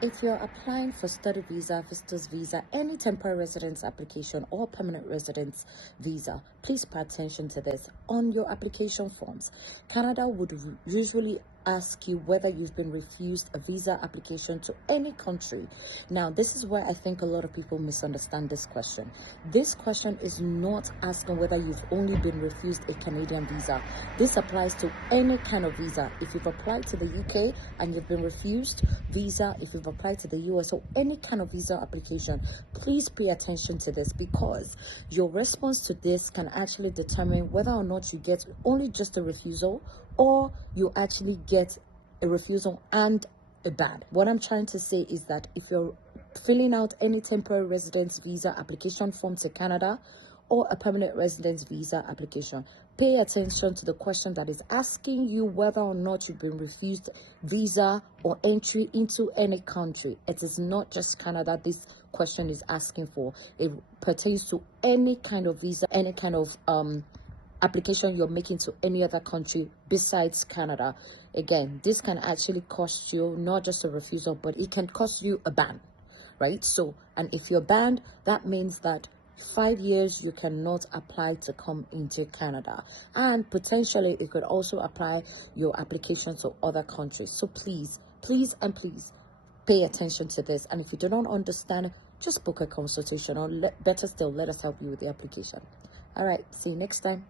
If you're applying for study visa, visitor's visa, any temporary residence application or permanent residence visa, please pay attention to this. On your application forms, Canada would usually ask you whether you've been refused a visa application to any country. Now, this is where I think a lot of people misunderstand this question. This question is not asking whether you've only been refused a Canadian visa. This applies to any kind of visa. If you've applied to the UK and you've been refused visa, if you've applied to the US or any kind of visa application, please pay attention to this, because your response to this can actually determine whether or not you get only just a refusal or you actually get a refusal and a ban. What I'm trying to say is that if you're filling out any temporary residence visa application form to Canada or a permanent residence visa application, pay attention to the question that is asking you whether or not you've been refused visa or entry into any country. It is not just Canada this question is asking for. It pertains to any kind of visa, any kind of application you're making to any other country besides Canada. Again, this can actually cost you not just a refusal, but it can cost you a ban, right? So, and if you're banned, that means that 5 years you cannot apply to come into Canada, and potentially it could also apply your application to other countries. So please pay attention to this, and if you do not understand, just book a consultation, or better still, let us help you with the application. All right, see you next time.